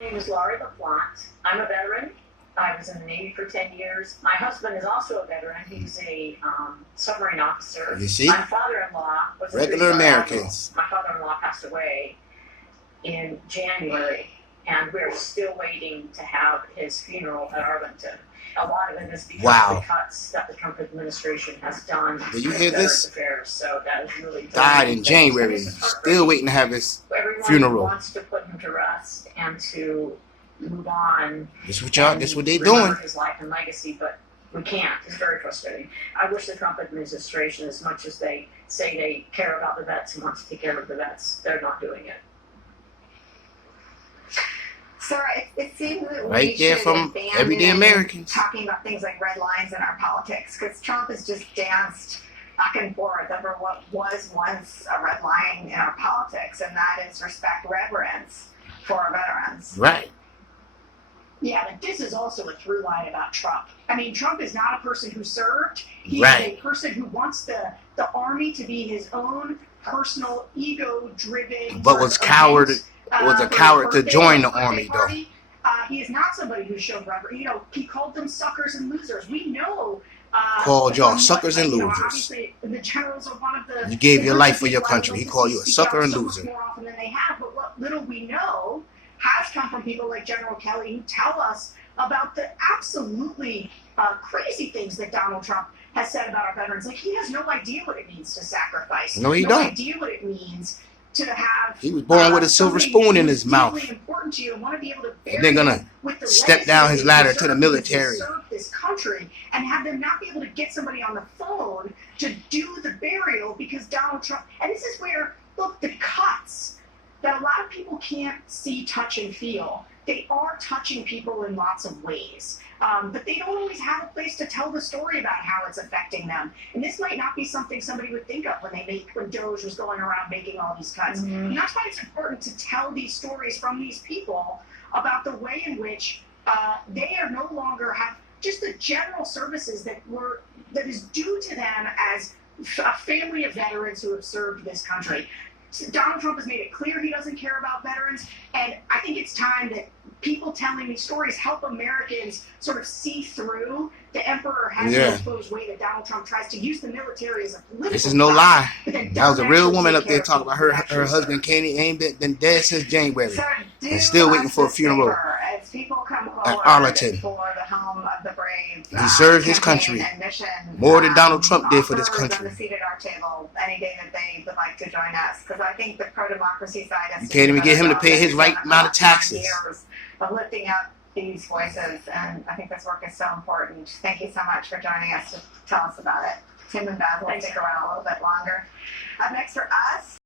My name is Laurie LaPlante. I'm a veteran. I was in the Navy for 10 years. My husband is also a veteran. He's a submarine officer. You see? My father-in-law was Regular a Americans. My father-in-law passed away in January, and we're still waiting to have his funeral at Arlington. A lot of it is because of the cuts that the Trump administration has done. Do you hear this? Affairs. So that is really died in January. Still waiting to have his funeral. Wants to put him to rest and to move on. This what they doing. His life and legacy, but we can't. It's very frustrating. I wish the Trump administration, as much as they say they care about the vets and want to take care of the vets, they're not doing it. Sarah, it seems that right there from everyday Americans talking about things like red lines in our politics, because Trump has just danced back and forth over what was once a red line in our politics, and that is respect, reverence for our veterans. Right. Yeah, but this is also a through line about Trump. I mean, Trump is not a person who served. He is a person who wants the army to be his own personal, ego-driven. But was a coward to join the army, though. He is not somebody who showed reverence. You know, he called them suckers and losers. We know. Called y'all suckers and losers. Obviously, the generals are one of the. You gave your life for your country. He called you a sucker and loser. More often than they have, but what little we know has come from people like General Kelly who tell us about the absolutely crazy things that Donald Trump has said about our veterans. Like, he has no idea what it means to sacrifice. No, he no don't. idea what it means to have. He was born with a silver spoon in his mouth. Really important to you and want to be able to and they're gonna step down his ladder to the military. Serve this country and have them not be able to get somebody on the phone to do the burial because Donald Trump. And this is where, look, the cuts that a lot of people can't see, touch, and feel. They are touching people in lots of ways. But they don't always have a place to tell the story about how it's affecting them. And this might not be something somebody would think of when DOJ was going around making all these cuts. Mm-hmm. And that's why it's important to tell these stories from these people about the way in which they are no longer have just the general services that is due to them as a family of veterans who have served this country. Donald Trump has made it clear he doesn't care about veterans, and I think it's time that people telling these stories help Americans sort of see through the emperor has no exposed way that Donald Trump tries to use the military as a political. This is no lie. That was a real woman up there talking about her husband Kenny ain't been dead since January. And still waiting for a funeral as people come at Arlington. For the home of the brave, he served his country more than Donald Trump did for this country. On the seat at our table any day that they would like to join us, because I think the pro-democracy side is. You can't even get him to pay his right amount of taxes. Of lifting up these voices, and I think this work is so important. Thank you so much for joining us to tell us about it. Tim and Baz will stick around a little bit longer. Up next for us.